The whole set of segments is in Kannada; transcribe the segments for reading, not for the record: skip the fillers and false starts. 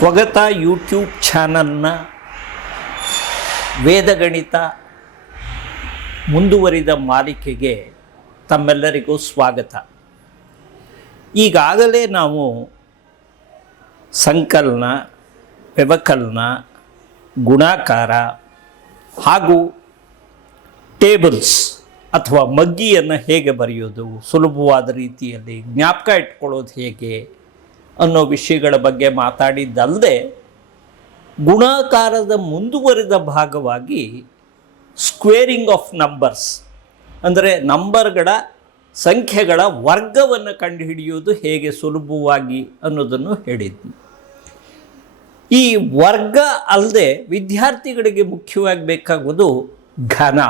ಸ್ವಗತ ಯೂಟ್ಯೂಬ್ ಚಾನಲ್ನ ವೇದಗಣಿತ ಮುಂದುವರಿದ ಮಾಲಿಕೆಗೆ ತಮ್ಮೆಲ್ಲರಿಗೂ ಸ್ವಾಗತ. ಈಗಾಗಲೇ ನಾವು ಸಂಕಲನ, ವ್ಯವಕಲನ, ಗುಣಾಕಾರ ಹಾಗೂ ಟೇಬಲ್ಸ್ ಅಥವಾ ಮಗ್ಗಿಯನ್ನು ಹೇಗೆ ಬರೆಯೋದು, ಸುಲಭವಾದ ರೀತಿಯಲ್ಲಿ ಜ್ಞಾಪಕ ಇಟ್ಕೊಳ್ಳೋದು ಹೇಗೆ ಅನ್ನೋ ವಿಷಯಗಳ ಬಗ್ಗೆ ಮಾತಾಡಿದ್ದಲ್ಲದೆ, ಗುಣಾಕಾರದ ಮುಂದುವರಿದ ಭಾಗವಾಗಿ ಸ್ಕ್ವೇರಿಂಗ್ ಆಫ್ ನಂಬರ್ಸ್ ಅಂದರೆ ನಂಬರ್ಗಳ ಸಂಖ್ಯೆಗಳ ವರ್ಗವನ್ನು ಕಂಡುಹಿಡಿಯೋದು ಹೇಗೆ ಸುಲಭವಾಗಿ ಅನ್ನೋದನ್ನು ಹೇಳಿದ್ವಿ. ಈ ವರ್ಗ ಅಲ್ಲದೆ ವಿದ್ಯಾರ್ಥಿಗಳಿಗೆ ಮುಖ್ಯವಾಗಿ ಬೇಕಾಗೋದು ಘನ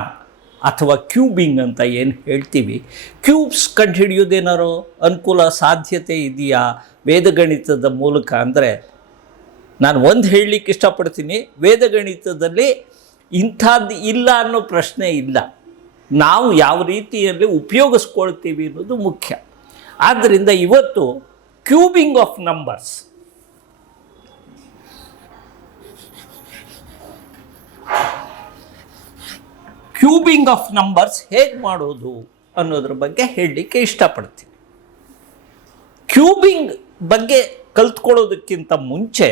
ಅಥವಾ ಕ್ಯೂಬಿಂಗ್ ಅಂತ ಏನು ಹೇಳ್ತೀವಿ. ಕ್ಯೂಬ್ಸ್ ಕಂಡುಹಿಡಿಯೋದೇನಾರೋ ಅನುಕೂಲ ಸಾಧ್ಯತೆ ಇದೆಯಾ ವೇದಗಣಿತದ ಮೂಲಕ ಅಂದರೆ, ನಾನು ಒಂದು ಹೇಳಲಿಕ್ಕೆ ಇಷ್ಟಪಡ್ತೀನಿ, ವೇದಗಣಿತದಲ್ಲಿ ಇಂಥದ್ದು ಇಲ್ಲ ಅನ್ನೋ ಪ್ರಶ್ನೆ ಇಲ್ಲ. ನಾವು ಯಾವ ರೀತಿಯಲ್ಲಿ ಉಪಯೋಗಿಸ್ಕೊಳ್ತೀವಿ ಅನ್ನೋದು ಮುಖ್ಯ. ಆದ್ದರಿಂದ ಇವತ್ತು ಕ್ಯೂಬಿಂಗ್ ಆಫ್ ನಂಬರ್ಸ್, ಕ್ಯೂಬಿಂಗ್ ಆಫ್ ನಂಬರ್ಸ್ ಹೇಗೆ ಮಾಡೋದು ಅನ್ನೋದ್ರ ಬಗ್ಗೆ ಹೇಳಲಿಕ್ಕೆ ಇಷ್ಟಪಡ್ತೀನಿ. ಕ್ಯೂಬಿಂಗ್ ಬಗ್ಗೆ ಕಲ್ತ್ಕೊಳ್ಳೋದಕ್ಕಿಂತ ಮುಂಚೆ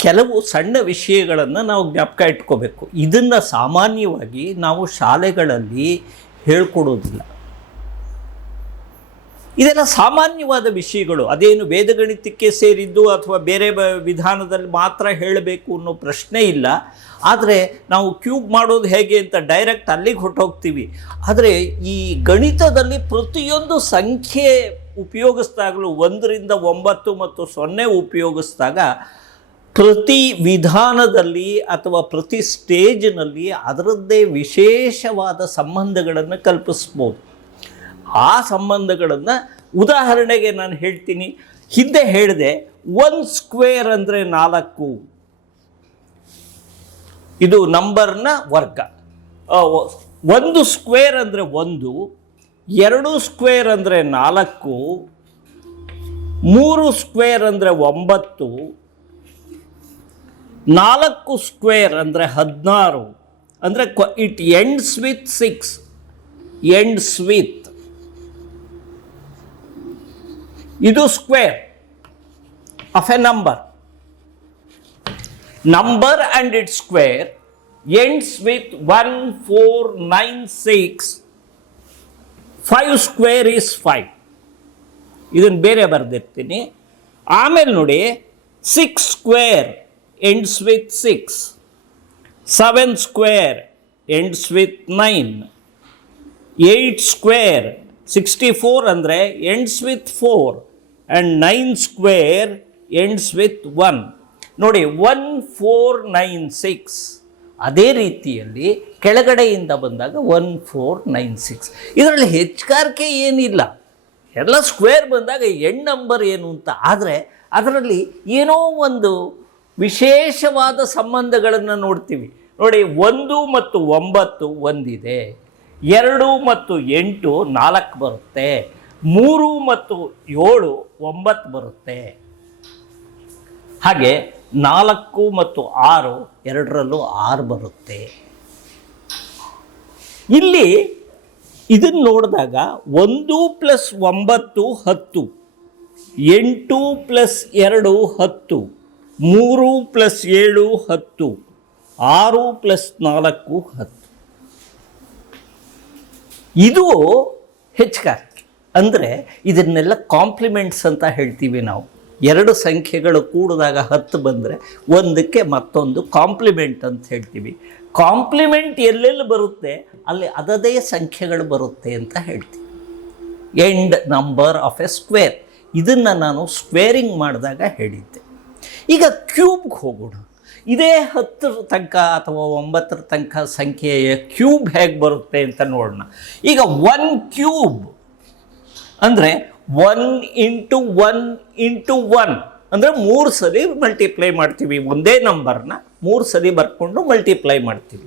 ಕೆಲವು ಸಣ್ಣ ವಿಷಯಗಳನ್ನು ನಾವು ಜ್ಞಾಪಕ ಇಟ್ಕೋಬೇಕು. ಇದನ್ನು ಸಾಮಾನ್ಯವಾಗಿ ನಾವು ಶಾಲೆಗಳಲ್ಲಿ ಹೇಳ್ಕೊಡೋದಿಲ್ಲ. ಇದೆಲ್ಲ ಸಾಮಾನ್ಯವಾದ ವಿಷಯಗಳು, ಅದೇನು ವೇದಗಣಿತಕ್ಕೆ ಸೇರಿದ್ದು ಅಥವಾ ಬೇರೆ ವಿಧಾನದಲ್ಲಿ ಮಾತ್ರ ಹೇಳಬೇಕು ಅನ್ನೋ ಪ್ರಶ್ನೆ ಇಲ್ಲ. ಆದರೆ ನಾವು ಕ್ಯೂಬ್ ಮಾಡೋದು ಹೇಗೆ ಅಂತ ಡೈರೆಕ್ಟ್ ಅಲ್ಲಿಗೆ ಹೊರಟೋಗ್ತೀವಿ. ಆದರೆ ಈ ಗಣಿತದಲ್ಲಿ ಪ್ರತಿಯೊಂದು ಸಂಖ್ಯೆ ಉಪಯೋಗಿಸಿದಾಗಲೂ 1 ರಿಂದ 9 ಮತ್ತು 0 ಉಪಯೋಗಿಸಿದಾಗ ಪ್ರತಿ ವಿಧಾನದಲ್ಲಿ ಅಥವಾ ಪ್ರತಿ ಸ್ಟೇಜ್ನಲ್ಲಿ ಅದರದ್ದೇ ವಿಶೇಷವಾದ ಸಂಬಂಧಗಳನ್ನು ಕಲ್ಪಿಸ್ಬೋದು. ಆ ಸಂಬಂಧಗಳನ್ನು ಉದಾಹರಣೆಗೆ ನಾನು ಹೇಳ್ತೀನಿ. ಹಿಂದೆ ಹೇಳಿದೆ 1 ಸ್ಕ್ವೇರ್ ಅಂದರೆ 4, ಇದು ನಂಬರ್ನ ವರ್ಗ. 1 ಸ್ಕ್ವೇರ್ ಅಂದರೆ 1, 2 ಸ್ಕ್ವೇರ್ ಅಂದರೆ 4, 3 ಸ್ಕ್ವೇರ್ ಅಂದರೆ 9, 4 ಸ್ಕ್ವೇರ್ ಅಂದರೆ 16. ಅಂದರೆ it ends with 6, ends with, ಇದು square of a number. Number and its square ends with 1, 4, 9, 6. 5 square is 5. ಇದನ್ನು ಬೇರೆ ಬರೆದಿರ್ತೀನಿ. ಆಮೇಲೆ ನೋಡಿ, 6 square ends with 6. 7 square ends with 9. 8 square 64 ಅಂದರೆ ends with 4. And 9 square ends with 1. ನೋಡಿ, 1, 4, 9, 6. ಅದೇ ರೀತಿಯಲ್ಲಿ ಕೆಳಗಡೆಯಿಂದ ಬಂದಾಗ 1, 4, 9, 6. ಇದರಲ್ಲಿ ಹೆಚ್ಚುಗಾರಿಕೆ ಏನಿಲ್ಲ. ಎಲ್ಲ ಸ್ಕ್ವೇರ್ ಬಂದಾಗ ಎಂಡ್ ನಂಬರ್ ಏನು ಅಂತ. ಆದರೆ ಅದರಲ್ಲಿ ಏನೋ ಒಂದು ವಿಶೇಷವಾದ ಸಂಬಂಧಗಳನ್ನು ನೋಡ್ತೀವಿ. ನೋಡಿ, 1 ಮತ್ತು 9 ಒಂದಿದೆ, 2 ಮತ್ತು 8 4 ಬರುತ್ತೆ, 3 ಮತ್ತು 7 9 ಬರುತ್ತೆ. ಹಾಗೆ 4 ಮತ್ತು 6 ಎರಡರಲ್ಲೂ 6 ಬರುತ್ತೆ. ಇಲ್ಲಿ ಇದನ್ನು ನೋಡಿದಾಗ 1 + 9 10, 8 + 2 10, 3 + 7 10, 6 + 4 10. ಇದು ಹೆಚ್ಚುಗಾರಿಕೆ. ಅಂದರೆ ಇದನ್ನೆಲ್ಲ ಕಾಂಪ್ಲಿಮೆಂಟ್ಸ್ ಅಂತ ಹೇಳ್ತೀವಿ ನಾವು. 2 ಸಂಖ್ಯೆಗಳು ಕೂಡಿದಾಗ 10 ಬಂದರೆ ಒಂದಕ್ಕೆ ಮತ್ತೊಂದು ಕಾಂಪ್ಲಿಮೆಂಟ್ ಅಂತ ಹೇಳ್ತೀವಿ. ಕಾಂಪ್ಲಿಮೆಂಟ್ ಎಲ್ಲೆಲ್ಲಿ ಬರುತ್ತೆ ಅಲ್ಲಿ ಅದದೇ ಸಂಖ್ಯೆಗಳು ಬರುತ್ತೆ ಅಂತ ಹೇಳ್ತೀವಿ. End number of A square, ಇದನ್ನು ನಾನು ಸ್ಕ್ವೇರಿಂಗ್ ಮಾಡಿದಾಗ ಹೇಳಿದ್ದೆ. ಈಗ ಕ್ಯೂಬ್ಗೆ ಹೋಗೋಣ. ಇದೇ 10 ತನಕ ಅಥವಾ 9 ತನಕ ಸಂಖ್ಯೆಯ ಕ್ಯೂಬ್ ಹೇಗೆ ಬರುತ್ತೆ ಅಂತ ನೋಡೋಣ. ಈಗ 1 ಕ್ಯೂಬ್ ಅಂದರೆ 1 × 1 × 1 ಅಂದರೆ 3 ಸಲ ಮಲ್ಟಿಪ್ಲೈ ಮಾಡ್ತೀವಿ. ಒಂದೇ ನಂಬರ್ನ 3 ಸಲ ಬರ್ಕೊಂಡು ಮಲ್ಟಿಪ್ಲೈ ಮಾಡ್ತೀವಿ.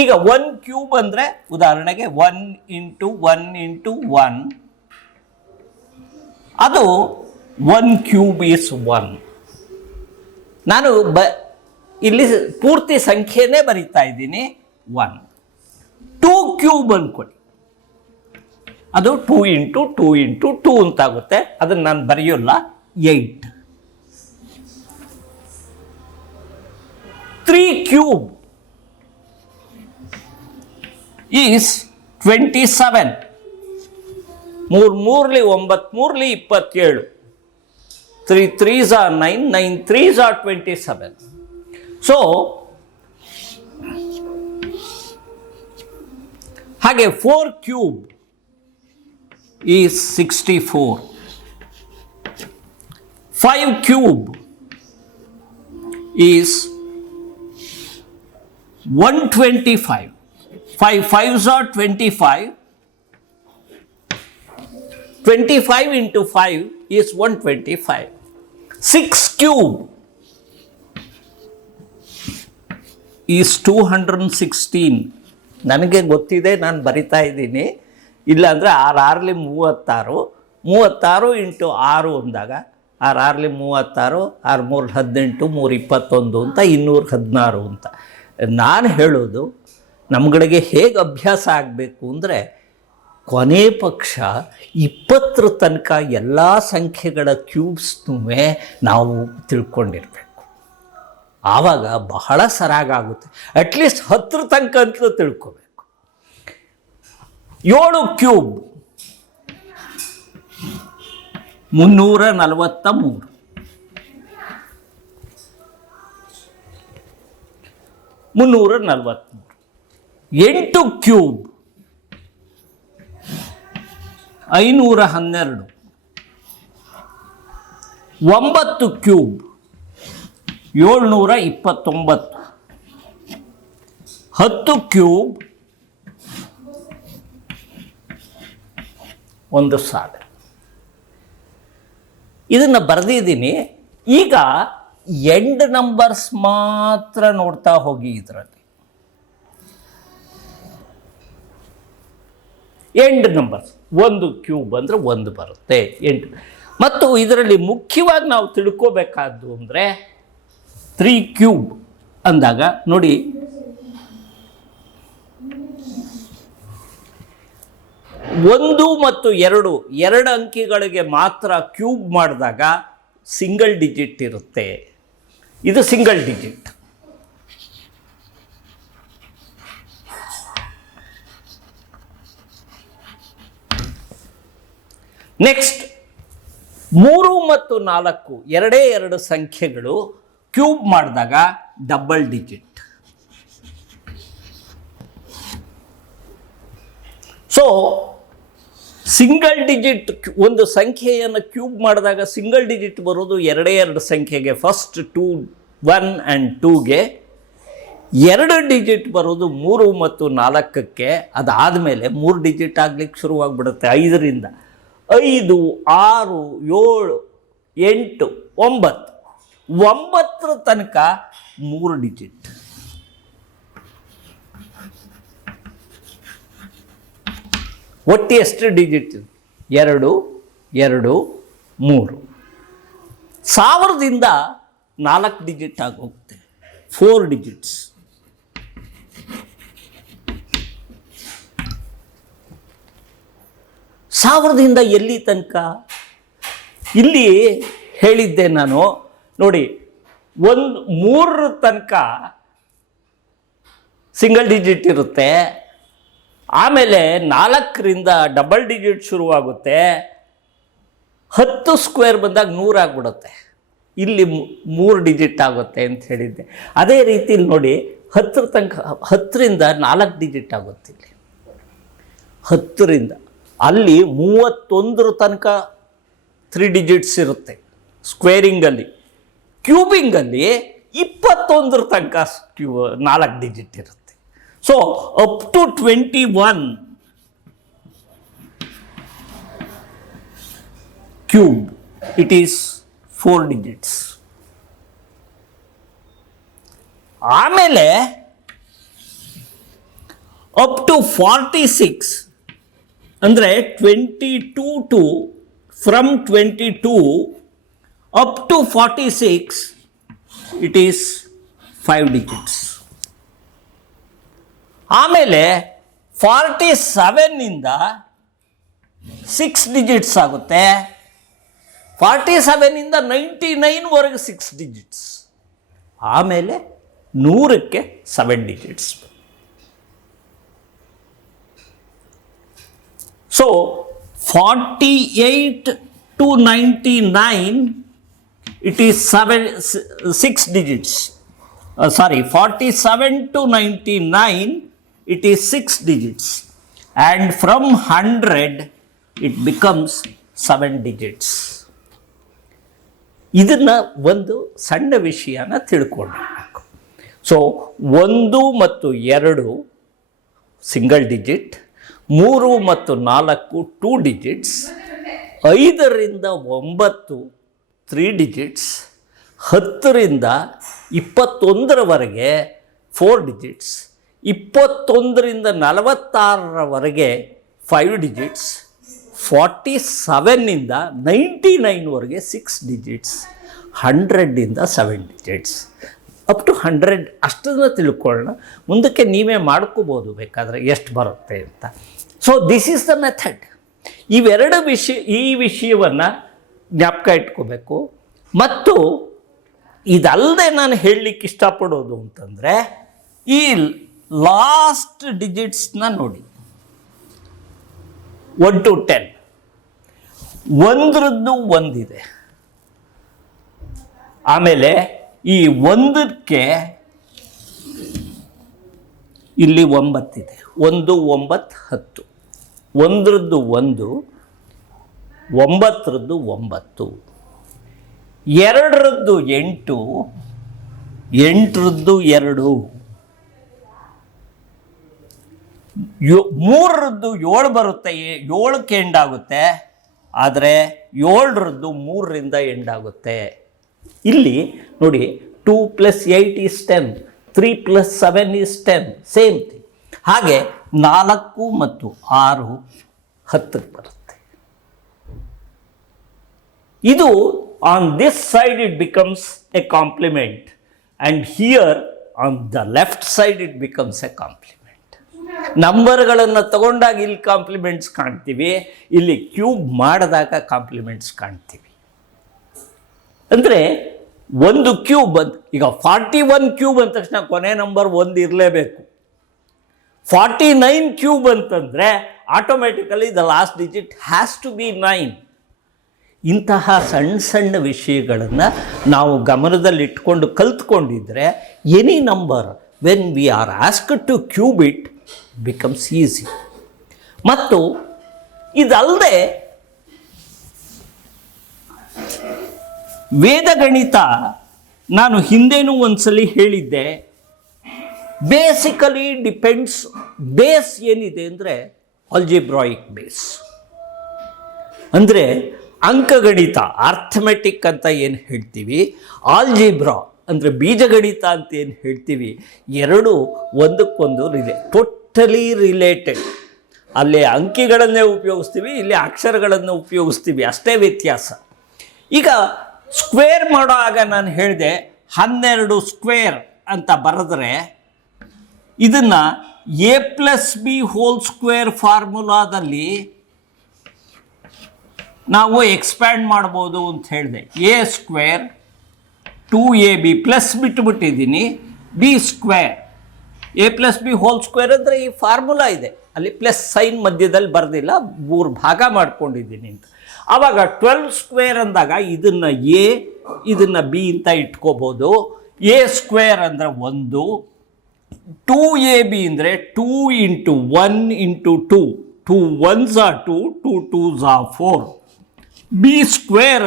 ಈಗ 1 ಕ್ಯೂಬ್ ಅಂದರೆ ಉದಾಹರಣೆಗೆ 1 × 1 × 1, ಅದು 1 ಕ್ಯೂಬ್ ಈಸ್ 1. ನಾನು ಇಲ್ಲಿ ಪೂರ್ತಿ ಸಂಖ್ಯೆನೇ ಬರಿತಾ ಇದ್ದೀನಿ 1. 2 ಕ್ಯೂಬ್ ಅಂದ್ಕೊಳ್ಳಿ, ಅದು 2 × 2 × 2 ಅಂತಾಗುತ್ತೆ. ಅದನ್ನು ನಾನು ಬರೆಯೋಲ್ಲ. 8. 3 cube is 27. 3 3 9 3 27. 3 3s are 9, 9 3s are 27. So, ಹಾಗೆ 4 cube is 64. 5 cube is 125. 5 5s are 25. 25 into 5 is 125. 6 cube is 216. ನನಗೆ ಗೊತ್ತಿದೆ, ನಾನು ಬರಿತಾ ಇದ್ದೀನಿ. ಇಲ್ಲಾಂದರೆ 6 6ಲಿ 36. 36 ಇಂಟು 6 ಅಂದಾಗ 6 6ಲಿ 36, 6 3 18, 3 21 ಅಂತ 216 ಅಂತ. ನಾನು ಹೇಳೋದು ನಮ್ಗಳಿಗೆ ಹೇಗೆ ಅಭ್ಯಾಸ ಆಗಬೇಕು ಅಂದರೆ, ಕೊನೆ ಪಕ್ಷ 20 ತನಕ ಎಲ್ಲ ಸಂಖ್ಯೆಗಳ ಕ್ಯೂಬ್ಸ್ನೂ ನಾವು ತಿಳ್ಕೊಂಡಿರ್ಬೇಕು. ಆವಾಗ ಬಹಳ ಸರಾಗಾಗುತ್ತೆ. ಅಟ್ಲೀಸ್ಟ್ 10 ತನಕ ಅಂತಲೂ ತಿಳ್ಕೊಬೇಕು. 7 ಕ್ಯೂಬ್ 343. 8 ಕ್ಯೂಬ್ 512. 9 ಕ್ಯೂಬ್ 729. 10 ಕ್ಯೂಬ್ 1000. ಇದನ್ನು ಬರೆದಿದ್ದೀನಿ. ಈಗ ಎಂಡ್ ನಂಬರ್ಸ್ ಮಾತ್ರ ನೋಡ್ತಾ ಹೋಗಿ. ಇದರಲ್ಲಿ ಎಂಡ್ ನಂಬರ್ಸ್ 1 ಕ್ಯೂಬ್ ಅಂದರೆ 1 ಬರುತ್ತೆ, 8. ಮತ್ತು ಇದರಲ್ಲಿ ಮುಖ್ಯವಾಗಿ ನಾವು ತಿಳ್ಕೋಬೇಕಾದ್ದು ಅಂದರೆ 3 ಕ್ಯೂಬ್ ಅಂದಾಗ ನೋಡಿ, 1 ಮತ್ತು 2 ಅಂಕಿಗಳಿಗೆ ಮಾತ್ರ ಕ್ಯೂಬ್ ಮಾಡಿದಾಗ ಸಿಂಗಲ್ ಡಿಜಿಟ್ ಇರುತ್ತೆ. ಇದು ಸಿಂಗಲ್ ಡಿಜಿಟ್. ನೆಕ್ಸ್ಟ್ 3 ಮತ್ತು 4 ಎರಡೇ 2 ಸಂಖ್ಯೆಗಳು ಕ್ಯೂಬ್ ಮಾಡಿದಾಗ double digit. So single digit ಒಂದು ಸಂಖ್ಯೆಯನ್ನು ಕ್ಯೂಬ್ ಮಾಡಿದಾಗ ಸಿಂಗಲ್ ಡಿಜಿಟ್ ಬರೋದು ಎರಡೇ 2 ಸಂಖ್ಯೆಗೆ. First 2 1 and 2ಗೆ. 2 ಡಿಜಿಟ್ ಬರೋದು 3 ಮತ್ತು 4ಕ್ಕೆ. ಅದಾದಮೇಲೆ 3 ಡಿಜಿಟ್ ಆಗ್ಲಿಕ್ಕೆ ಶುರುವಾಗ್ಬಿಡುತ್ತೆ 5ರಿಂದ. 5 6 7 8 9 9 ತನಕ 3 ಡಿಜಿಟ್. ಒಟ್ಟು ಎಷ್ಟು ಡಿಜಿಟ್? 2 2 3. 1000ದಿಂದ 4 ಡಿಜಿಟ್ ಆಗೋಗುತ್ತೆ, 4 ಡಿಜಿಟ್ಸ್. ಸಾವಿರದಿಂದ ಎಲ್ಲಿ ತನಕ? ಇಲ್ಲಿ ಹೇಳಿದ್ದೆ ನಾನು ನೋಡಿ, 3 ತನಕ ಸಿಂಗಲ್ ಡಿಜಿಟ್ ಇರುತ್ತೆ. ಆಮೇಲೆ 4ರಿಂದ ಡಬಲ್ ಡಿಜಿಟ್ ಶುರುವಾಗುತ್ತೆ. 10 ಸ್ಕ್ವೇರ್ ಬಂದಾಗ 100 ಆಗಿಬಿಡುತ್ತೆ. ಇಲ್ಲಿ 3 ಡಿಜಿಟ್ ಆಗುತ್ತೆ ಅಂತ ಹೇಳಿದ್ದೆ. ಅದೇ ರೀತಿ ಇಲ್ಲಿ ನೋಡಿ, 10 ತನಕ 10ರಿಂದ 4 ಡಿಜಿಟ್ ಆಗುತ್ತೆ. ಇಲ್ಲಿ 10ರಿಂದ ಅಲ್ಲಿ 31 ತನಕ 3 ಡಿಜಿಟ್ಸ್ ಇರುತ್ತೆ ಸ್ಕ್ವೇರಿಂಗಲ್ಲಿ. ಕ್ಯೂಬಿಂಗಲ್ಲಿ 21 ತನಕ 4 ಡಿಜಿಟ್ ಇರುತ್ತೆ. So up to 21 cube it is 4 digits. ಆಮೇಲೆ ಅಪ್ ಟು 46 ಅಂದರೆ 22 to from 22 up to 46 it is 5 digits. ಆಮೇಲೆ 47ಇಂದ 6 ಡಿಜಿಟ್ಸ್ ಆಗುತ್ತೆ. 47ಇಂದ 99ವರೆಗೆ 6 ಡಿಜಿಟ್ಸ್. ಆಮೇಲೆ 100ಕ್ಕೆ 7 digits. So 48 to 99 it is 6 digits. 47 to 99 it is 6 digits, and from 100 it becomes 7 digits. ಇದನ್ನ ಒಂದು ಸಣ್ಣ ವಿಷಯನ ತಿಳ್ಕೊಳ್ಬೇಕು. ಸೊ 1 ಮತ್ತು 2 ಸಿಂಗಲ್ ಡಿಜಿಟ್, 3 ಮತ್ತು 4 2 ಡಿಜಿಟ್ಸ್, 5ರಿಂದ 9 3 ಡಿಜಿಟ್ಸ್, 10ರಿಂದ 21ರವರೆಗೆ 4 ಡಿಜಿಟ್ಸ್, 21ರಿಂದ 46ರವರೆಗೆ 5 ಡಿಜಿಟ್ಸ್, 47ಇಂದ 99ವರೆಗೆ 6 ಡಿಜಿಟ್ಸ್, 100ಇಂದ 7 ಡಿಜಿಟ್ಸ್, ಅಪ್ ಟು 100. ಅಷ್ಟನ್ನು ತಿಳ್ಕೊಳ್ಳೋಣ. ಮುಂದಕ್ಕೆ ನೀವೇ ಮಾಡ್ಕೋಬೋದು ಬೇಕಾದರೆ ಎಷ್ಟು ಬರುತ್ತೆ ಅಂತ. So this is the method. ಈ ವಿಷಯವನ್ನು ಜ್ಞಾಪಕ ಇಟ್ಕೋಬೇಕು. ಮತ್ತು ಇದಲ್ಲದೆ ನಾನು ಹೇಳಲಿಕ್ಕೆ ಇಷ್ಟಪಡೋದು ಅಂತಂದರೆ, ಈ ಲಾಸ್ಟ್ ಡಿಜಿಟ್ಸ್ನ ನೋಡಿ, 1 to 10. 1ರದ್ದು 1 ಇದೆ. ಆಮೇಲೆ ಈ 1ಕ್ಕೆ ಇಲ್ಲಿ 9 ಇದೆ. 1 9 10. 1ರದ್ದು 1, 9ರದ್ದು 9, 2ರದ್ದು 8, 8ರದ್ದು 2, 3ರದ್ದು 7 ಬರುತ್ತೆ. 7ಕ್ಕೆ ಎಂಡ್ ಆಗುತ್ತೆ. ಆದರೆ 7ರದ್ದು 3ರಿಂದ ಎಂಡ್ ಆಗುತ್ತೆ. ಇಲ್ಲಿ ನೋಡಿ, 2 + 8 = 10, 3 + 7 = 10, ಸೇಮ್ ಥಿಂಗ್. ಹಾಗೆ 4 ಮತ್ತು 6 10ಕ್ಕೆ ಬರುತ್ತೆ. ಇದು on this side it becomes a complement, and here on the left side it becomes a complement. ನಂಬರ್ಗಳನ್ನು ತಗೊಂಡಾಗ ಇಲ್ಲಿ ಕಾಂಪ್ಲಿಮೆಂಟ್ಸ್ ಕಾಣ್ತೀವಿ, ಇಲ್ಲಿ ಕ್ಯೂಬ್ ಮಾಡಿದಾಗ ಕಾಂಪ್ಲಿಮೆಂಟ್ಸ್ ಕಾಣ್ತೀವಿ. ಅಂದರೆ ಒಂದು ಕ್ಯೂಬ್ ಈಗ 41 ಕ್ಯೂಬ್ ಅಂದ ತಕ್ಷಣ ಕೊನೆ ನಂಬರ್ 1 ಇರಲೇಬೇಕು. 49 ಕ್ಯೂಬ್ ಅಂತಂದರೆ automatically the last digit has to be 9. ಇಂತಹ ಸಣ್ಣ ಸಣ್ಣ ವಿಷಯಗಳನ್ನು ನಾವು ಗಮನದಲ್ಲಿಟ್ಕೊಂಡು ಕಲ್ತ್ಕೊಂಡಿದ್ರೆ any number when we are asked to cube it becomes easy. ಮತ್ತು ಇದಲ್ಲದೆ ವೇದಗಣಿತ ನಾನು ಹಿಂದೆನೂ ಒಂದ್ಸಲಿ ಹೇಳಿದ್ದೆ, ಬೇಸಿಕಲಿ ಡಿಪೆಂಡ್ಸ್. ಬೇಸ್ ಏನಿದೆ ಅಂದರೆ ಆಲ್ಜಿಬ್ರಾಯಿಕ್ ಬೇಸ್, ಅಂದರೆ ಅಂಕಗಣಿತ, ಅರ್ಥಮೆಟಿಕ್ ಅಂತ ಏನು ಹೇಳ್ತೀವಿ, ಆಲ್ಜಿಬ್ರಾ ಅಂದರೆ ಬೀಜಗಣಿತ ಅಂತ ಏನು ಹೇಳ್ತೀವಿ, ಎರಡೂ ಒಂದಕ್ಕೊಂದು ಟೋಟಲಿ ರಿಲೇಟೆಡ್. ಅಲ್ಲಿ ಅಂಕಿಗಳನ್ನೇ ಉಪಯೋಗಿಸ್ತೀವಿ, ಇಲ್ಲಿ ಅಕ್ಷರಗಳನ್ನು ಉಪಯೋಗಿಸ್ತೀವಿ, ಅಷ್ಟೇ ವ್ಯತ್ಯಾಸ. ಈಗ ಸ್ಕ್ವೇರ್ ಮಾಡುವಾಗ ನಾನು ಹೇಳಿದೆ 12 ಸ್ಕ್ವೇರ್ ಅಂತ ಬರೆದ್ರೆ ಇದನ್ನು a+b² ಫಾರ್ಮುಲಾದಲ್ಲಿ ನಾವು ಎಕ್ಸ್ಪ್ಯಾಂಡ್ ಮಾಡ್ಬೋದು ಅಂತ ಹೇಳಿದೆ. a² 2ab plus ಬಿಟ್ಟುಬಿಟ್ಟಿದ್ದೀನಿ, b² a+b² ಅಂದರೆ ಈ ಫಾರ್ಮುಲಾ ಇದೆ, ಅಲ್ಲಿ ಪ್ಲಸ್ ಸೈನ್ ಮಧ್ಯದಲ್ಲಿ ಬರೆದಿಲ್ಲ, 3 ಭಾಗ ಮಾಡ್ಕೊಂಡಿದ್ದೀನಿ ಅಂತ. ಆವಾಗ 12 ಸ್ಕ್ವೇರ್ ಅಂದಾಗ ಇದನ್ನು a ಇದನ್ನು b ಅಂತ ಇಟ್ಕೋಬೋದು. a² ಅಂದರೆ 1, 2ab ಅಂದರೆ 2 × 1 × 2, 2 1s are 2, 2 2s are 4. b²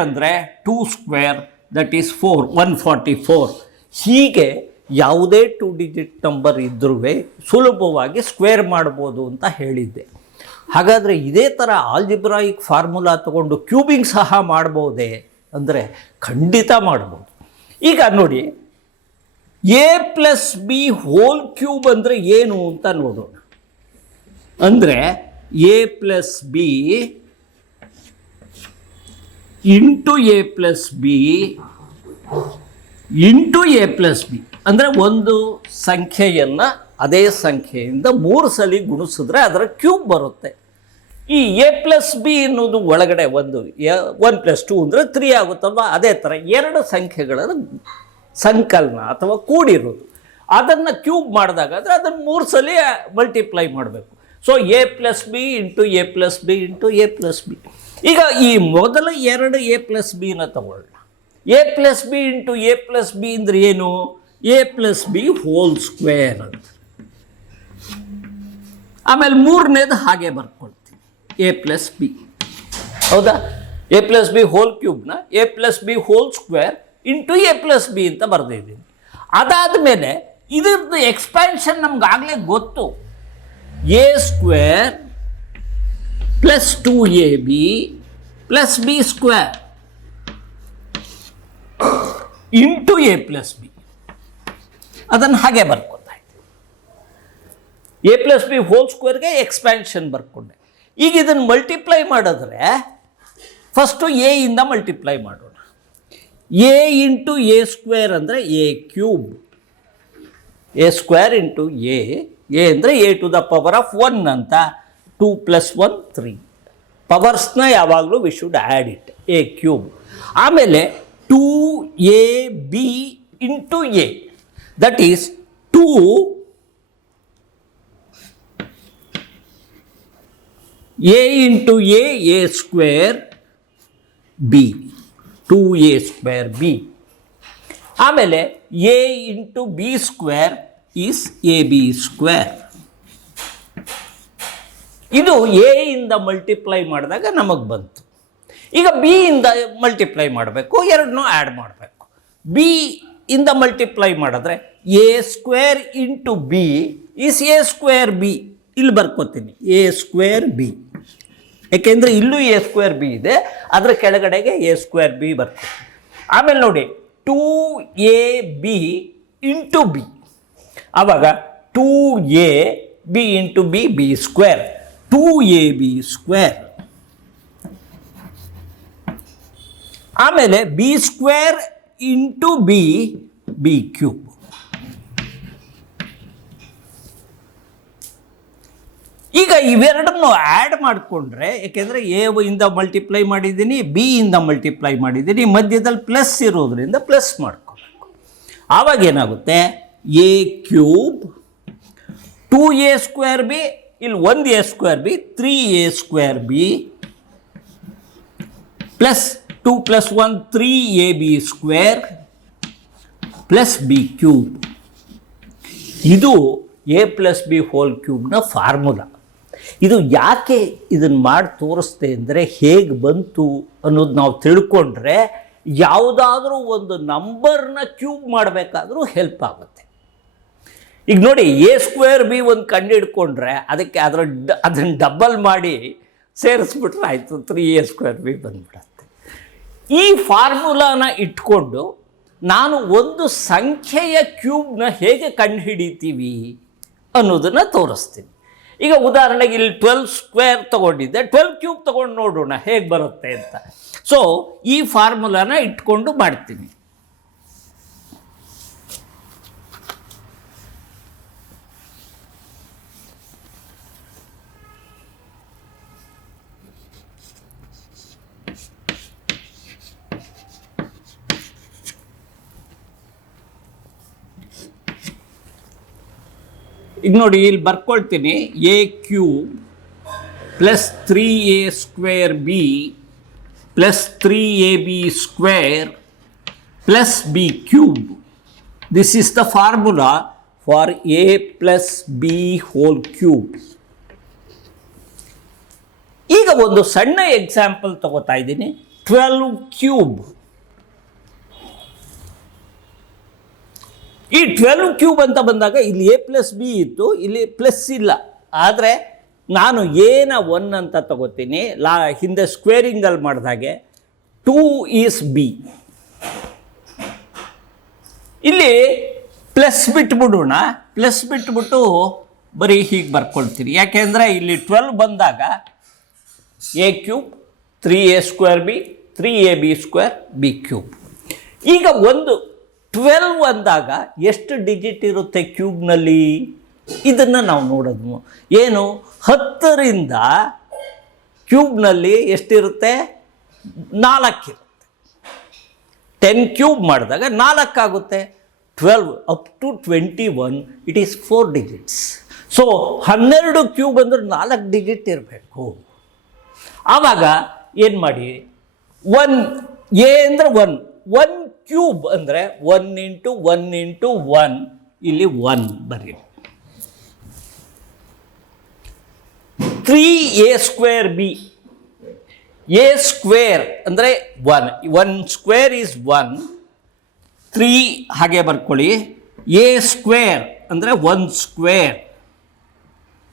ಅಂದರೆ 2² ದಟ್ ಈಸ್ 4, 144. ಹೀಗೆ ಯಾವುದೇ 2 ಡಿಜಿಟ್ ನಂಬರ್ ಇದ್ರೂ ಸುಲಭವಾಗಿ ಸ್ಕ್ವೇರ್ ಮಾಡ್ಬೋದು ಅಂತ ಹೇಳಿದ್ದೆ. ಹಾಗಾದರೆ ಇದೇ ಥರ ಆಲ್ಜಿಬ್ರಾಯಿಕ್ ಫಾರ್ಮುಲಾ ತಗೊಂಡು ಕ್ಯೂಬಿಂಗ್ ಸಹ ಮಾಡ್ಬೋದೇ ಅಂದರೆ ಖಂಡಿತ ಮಾಡ್ಬೋದು. ಈಗ ನೋಡಿ, a+b² ಅಂದರೆ ಏನು ಅಂತ ನೋಡೋಣ. ಅಂದರೆ a+b × a+b into a plus b ಅಂದರೆ ಒಂದು ಸಂಖ್ಯೆಯನ್ನು ಅದೇ ಸಂಖ್ಯೆಯಿಂದ 3 ಸಲ ಗುಣಿಸಿದ್ರೆ ಅದರ ಕ್ಯೂಬ್ ಬರುತ್ತೆ. ಈ ಎ ಪ್ಲಸ್ ಬಿ ಅನ್ನೋದು ಒಳಗಡೆ 1 + 2 ಅಂದರೆ 3 ಆಗುತ್ತಲ್ವ. ಅದೇ ಥರ 2 ಸಂಖ್ಯೆಗಳ ಸಂಕಲನ ಅಥವಾ ಕೂಡಿರೋದು, ಅದನ್ನು ಕ್ಯೂಬ್ ಮಾಡಿದಾಗ ಅಂದರೆ ಅದನ್ನು 3 ಸಲ ಮಲ್ಟಿಪ್ಲೈ ಮಾಡಬೇಕು. So a plus b into a plus b into a plus b. ಈಗ ಈ ಮೊದಲ 2 ಎ ಪ್ಲಸ್ ಬಿನ ತಗೊಳ್ಳೋಣ. A plus b into a plus b ಅಂದರೆ ಏನು? A plus b whole square ಅಂತ. ಆಮೇಲೆ 3ನೇದು ಹಾಗೆ ಬರ್ಕೊಳ್ತೀನಿ, ಎ ಪ್ಲಸ್ ಬಿ. ಹೌದಾ? ಎ ಪ್ಲಸ್ ಬಿ ಹೋಲ್ ಕ್ಯೂಬ್ನ a plus b whole square into a plus b ಅಂತ ಬರೆದಿದ್ದೀನಿ. ಅದಾದಮೇಲೆ ಇದ್ರದ್ದು ಎಕ್ಸ್ಪ್ಯಾನ್ಷನ್ ನಮ್ಗಾಗಲೇ ಗೊತ್ತು. A square plus 2ab plus b square into a plus b. ಅದನ್ನು ಹಾಗೆ ಬರ್ಕೊತಾ ಇದ್ದೀನಿ. ಎ ಪ್ಲಸ್ ಬಿ ಹೋಲ್ ಸ್ಕ್ವೇರ್ಗೆ ಎಕ್ಸ್ಪ್ಯಾನ್ಷನ್ ಬರ್ಕೊಂಡೆ. ಈಗ ಇದನ್ನು ಮಲ್ಟಿಪ್ಲೈ ಮಾಡಿದ್ರೆ ಫಸ್ಟು ಎ ಇಂದ ಮಲ್ಟಿಪ್ಲೈ ಮಾಡೋಣ. ಎ ಇಂಟು ಎ ಸ್ಕ್ವೇರ್ ಅಂದರೆ a cube. A square into a ಅಂದರೆ a to the power of 1 ಅಂತ. 2 + 1 3. ಪವರ್ಸ್ನ ಯಾವಾಗಲೂ we should add it. A cube. ಆಮೇಲೆ 2ab into a, that is 2a into a square B, 2a square b. ಆಮೇಲೆ a into b square is a b square. ಇದು ಎ ಇಂದ ಮಲ್ಟಿಪ್ಲೈ ಮಾಡಿದಾಗ ನಮಗೆ ಬಂತು. ಈಗ ಬಿ ಇಂದ ಮಲ್ಟಿಪ್ಲೈ ಮಾಡಬೇಕು, 2 ಆ್ಯಡ್ ಮಾಡಬೇಕು. ಬಿ ಇಂದ ಮಲ್ಟಿಪ್ಲೈ ಮಾಡಿದ್ರೆ A square into B is A square b. ಇಲ್ಲಿ ಬರ್ಕೋತೀನಿ ಎ ಸ್ಕ್ವೇರ್ ಬಿ, ಯಾಕೆಂದರೆ ಇಲ್ಲೂ ಎ ಸ್ಕ್ವೇರ್ ಬಿ ಇದೆ, ಅದರ ಕೆಳಗಡೆಗೆ ಎ ಸ್ಕ್ವೇರ್ ಬಿ ಬರ್ತದೆ. ಆಮೇಲೆ ನೋಡಿ 2ab ಇಂಟು ಬಿ, ಆವಾಗ 2ab into b b square, 2ab square. ಆಮೇಲೆ b square into b b cube. ಈಗ ಇವೆರಡನ್ನು ಆ್ಯಡ್ ಮಾಡಿಕೊಂಡ್ರೆ, ಏಕೆಂದರೆ ಎ ಇಂದ ಮಲ್ಟಿಪ್ಲೈ ಮಾಡಿದ್ದೀನಿ, ಬಿ ಇಂದ ಮಲ್ಟಿಪ್ಲೈ ಮಾಡಿದ್ದೀನಿ, ಮಧ್ಯದಲ್ಲಿ ಪ್ಲಸ್ ಇರೋದ್ರಿಂದ ಪ್ಲಸ್ ಮಾಡ್ಕೋಬೇಕು. ಆವಾಗ ಏನಾಗುತ್ತೆ? A cube 2a square b, ಇಲ್ಲಿ 1a square b 3a square b plus 2 + 1 3ab square plus b cube. ಇದು ಎ ಪ್ಲಸ್ ಬಿ ಹೋಲ್ ಕ್ಯೂಬ್ನ ಫಾರ್ಮುಲಾ. ಇದು ಯಾಕೆ ಇದನ್ನು ಮಾಡಿ ತೋರಿಸ್ತೆ ಅಂದರೆ, ಹೇಗೆ ಬಂತು ಅನ್ನೋದು ನಾವು ತಿಳ್ಕೊಂಡ್ರೆ ಯಾವುದಾದ್ರೂ ಒಂದು ನಂಬರ್ನ ಕ್ಯೂಬ್ ಮಾಡಬೇಕಾದ್ರೂ ಹೆಲ್ಪ್ ಆಗುತ್ತೆ. ಈಗ ನೋಡಿ, ಎ ಸ್ಕ್ವೇರ್ ಬಿ ಒಂದು ಕಂಡು ಹಿಡ್ಕೊಂಡ್ರೆ ಅದಕ್ಕೆ ಅದನ್ನು ಡಬಲ್ ಮಾಡಿ ಸೇರಿಸ್ಬಿಟ್ರೆ ಆಯಿತು, 3a ಸ್ಕ್ವೇರ್ ಬಿ ಬಂದ್ಬಿಡುತ್ತೆ. ಈ ಫಾರ್ಮುಲಾನ ಇಟ್ಕೊಂಡು ನಾನು ಒಂದು ಸಂಖ್ಯೆಯ ಕ್ಯೂಬ್ನ ಹೇಗೆ ಕಂಡುಹಿಡಿತೀವಿ ಅನ್ನೋದನ್ನು ತೋರಿಸ್ತೀನಿ. ಈಗ ಉದಾಹರಣೆಗೆ ಇಲ್ಲಿ 12 ಸ್ಕ್ವೇರ್ ತೊಗೊಂಡಿದ್ದೆ, 12 ಕ್ಯೂಬ್ ತೊಗೊಂಡು ನೋಡೋಣ ಹೇಗೆ ಬರುತ್ತೆ ಅಂತ. ಸೊ ಈ ಫಾರ್ಮುಲಾನ ಇಟ್ಕೊಂಡು ಮಾಡ್ತೀನಿ. ಈಗ ನೋಡಿ, ಇಲ್ಲಿ ಬರ್ಕೊಳ್ತೀನಿ a cube plus 3a square b plus 3ab square plus b cube. This is the formula for a plus b whole cube. ಈಗ ಒಂದು ಸಣ್ಣ ಎಕ್ಸಾಂಪಲ್ ತಗೋತಾ ಇದ್ದೀನಿ. 12 ಕ್ಯೂಬ್. ಈ 12 ಕ್ಯೂಬ್ ಅಂತ ಬಂದಾಗ ಇಲ್ಲಿ ಎ ಪ್ಲಸ್ ಬಿ ಇತ್ತು, ಇಲ್ಲಿ ಪ್ಲಸ್ ಇಲ್ಲ. ಆದರೆ ನಾನು ಎನ 1 ಅಂತ ತಗೋತೀನಿ. ಹಿಂದೆ ಸ್ಕ್ವೇರಿಂಗಲ್ಲಿ ಮಾಡಿದಾಗೆ 2 ಈಸ್ ಬಿ. ಇಲ್ಲಿ ಪ್ಲಸ್ ಬಿಟ್ಬಿಡೋಣ. ಪ್ಲಸ್ ಬಿಟ್ಬಿಟ್ಟು ಬರೀ ಹೀಗೆ ಬರ್ಕೊಳ್ತೀನಿ. ಯಾಕೆಂದರೆ ಇಲ್ಲಿ 12 ಬಂದಾಗ A cube 3a square B 3ab square B cube. ಈಗ ಒಂದು 12 ಅಂದಾಗ ಎಷ್ಟು ಡಿಜಿಟ್ ಇರುತ್ತೆ ಕ್ಯೂಬ್ನಲ್ಲಿ? ಇದನ್ನು ನಾವು ನೋಡೋದು ಏನು, 10ರಿಂದ ಕ್ಯೂಬ್ನಲ್ಲಿ ಎಷ್ಟಿರುತ್ತೆ? 4 ಇರುತ್ತೆ. 10 ಕ್ಯೂಬ್ ಮಾಡಿದಾಗ 4 ಆಗುತ್ತೆ. 12 up to 21 it is 4 digits. So 12 cube ಅಂದ್ರೆ 4 ಡಿಜಿಟ್ ಇರಬೇಕು. ಆವಾಗ ಏನು ಮಾಡಿ, 1 ಎ ಅಂದರೆ 1 ಕ್ಯೂಬ್ ಅಂದರೆ 1 × 1 × 1, ಇಲ್ಲಿ 1 ಬರೀ. 3a² b, ಎ ಸ್ಕ್ವೇರ್ ಅಂದರೆ 1 ಸ್ಕ್ವೇರ್ ಈಸ್ 1, 3 ಹಾಗೆ ಬರ್ಕೊಳ್ಳಿ. ಎ ಸ್ಕ್ವೇರ್ ಅಂದರೆ 1 ಸ್ಕ್ವೇರ್.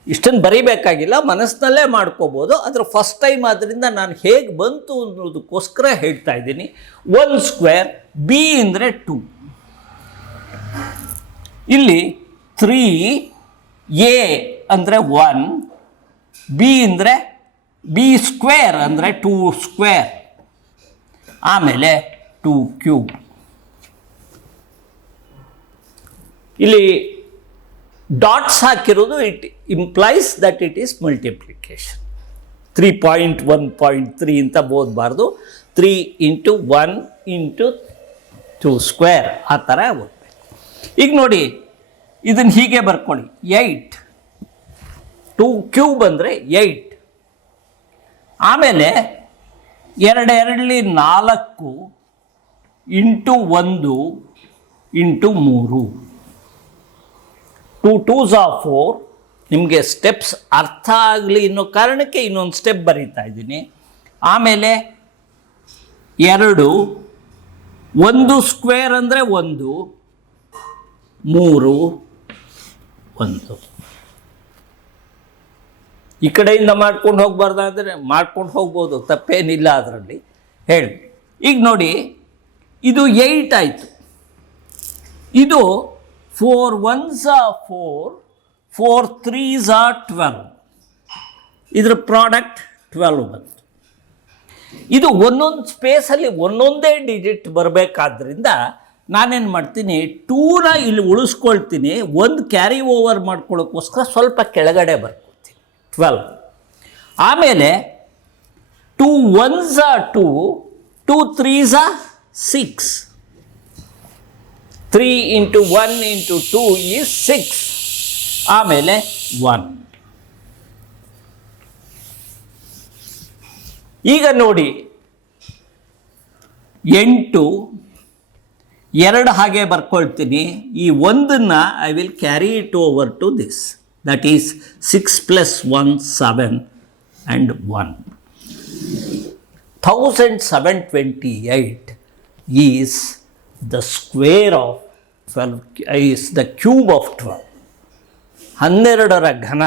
ಇಷ್ಟನ್ನು ಬರೀಬೇಕಾಗಿಲ್ಲ, ಮನಸ್ಸಿನಲ್ಲೇ ಮಾಡ್ಕೋಬೋದು. ಅದರ ಫಸ್ಟ್ ಟೈಮ್ ಆದ್ದರಿಂದ ನಾನು ಹೇಗೆ ಬಂತು ಅನ್ನೋದಕ್ಕೋಸ್ಕರ ಹೇಳ್ತಾ ಇದ್ದೀನಿ. 1 ಸ್ಕ್ವೇರ್, ಬಿ ಅಂದರೆ 2. ಇಲ್ಲಿ 3 ಎ ಅಂದರೆ 1, ಬಿ ಅಂದರೆ ಬಿ ಸ್ಕ್ವೇರ್ ಅಂದರೆ 2 ಸ್ಕ್ವೇರ್, ಆಮೇಲೆ 2 ಕ್ಯೂಬ್. ಇಲ್ಲಿ ಡಾಟ್ಸ್ ಹಾಕಿರೋದು it implies that it is multiplication. 3.1.3 ಅಂತ ಓದಬಾರ್ದು, 3 × 1 × 2 ಸ್ಕ್ವೇರ್ ಆ ಥರ ಓದಬೇಕು. ಈಗ ನೋಡಿ, ಇದನ್ನು ಹೀಗೆ ಬರ್ಕೊಳ್ಳಿ. 8 2 ಕ್ಯೂಬ್ ಅಂದರೆ 8, ಆಮೇಲೆ 2 2 4 × 1 × 3, 2 2s are 4. ನಿಮಗೆ ಸ್ಟೆಪ್ಸ್ ಅರ್ಥ ಆಗಲಿ ಅನ್ನೋ ಕಾರಣಕ್ಕೆ ಇನ್ನೊಂದು ಸ್ಟೆಪ್ ಬರೀತಾ ಇದ್ದೀನಿ. ಆಮೇಲೆ 2 1 ಸ್ಕ್ವೇರ್ ಅಂದರೆ 1, 3 1. ಈ ಕಡೆಯಿಂದ ಮಾಡ್ಕೊಂಡು ಹೋಗ್ಬಾರ್ದು ಅಂದರೆ ಮಾಡ್ಕೊಂಡು ಹೋಗ್ಬೋದು, ತಪ್ಪೇನಿಲ್ಲ ಅದರಲ್ಲಿ. ಹೇಳಿ, ಈಗ ನೋಡಿ, ಇದು 8 ಆಯಿತು. ಇದು 4 1s are 4, 4 3s are 12. ಇದರ ಪ್ರಾಡಕ್ಟ್ 12 ಬಂತು. ಇದು ಒಂದೊಂದು ಸ್ಪೇಸಲ್ಲಿ ಒಂದೊಂದೇ ಡಿಜಿಟ್ ಬರಬೇಕಾದ್ರಿಂದ ನಾನೇನು ಮಾಡ್ತೀನಿ, 2ನ ಇಲ್ಲಿ ಉಳಿಸ್ಕೊಳ್ತೀನಿ. 1 ಕ್ಯಾರಿ ಓವರ್ ಮಾಡ್ಕೊಳ್ಳೋಕ್ಕೋಸ್ಕರ ಸ್ವಲ್ಪ ಕೆಳಗಡೆ ಬರ್ಕೊಳ್ತೀನಿ, 12. ಆಮೇಲೆ 2 1s are 2, 2 3s are 6. 3 × 1 × 2 is 6, ಆಮೇಲೆ 1. ಈಗ ನೋಡಿ, 8 2 ಹಾಗೆ ಬರ್ಕೊಳ್ತೀನಿ. ಈ 1ನ್ನು I will carry it over to this, that is 6 + 1 7 and 1. 1728 is the square of 12, is the cube of 12. 12ರ ಘನ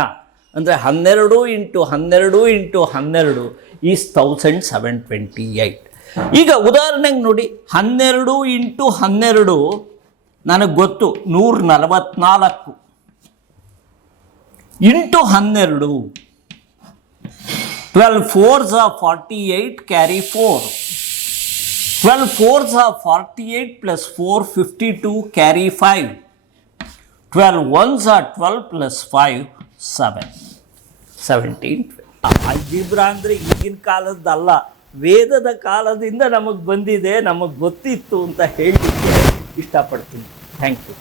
ಅಂದರೆ 12 × 12 × 12 ಈಸ್ 1728. ಈಗ ಉದಾಹರಣೆಗೆ ನೋಡಿ, 12 × 12 ನನಗೆ ಗೊತ್ತು 144 × 12, 12 4s are 48, carry 4. 12 4s are 48 + 4 52, carry 5. 12 1s are 12 + 5 7, 17. Algebra ಅಂದರೆ ಈಗಿನ ಕಾಲದ್ದಲ್ಲ, ವೇದದ ಕಾಲದಿಂದ ನಮಗೆ ಬಂದಿದೆ, ನಮಗೆ ಗೊತ್ತಿತ್ತು ಅಂತ ಹೇಳಲಿಕ್ಕೆ ಇಷ್ಟಪಡ್ತೀನಿ. Thank you.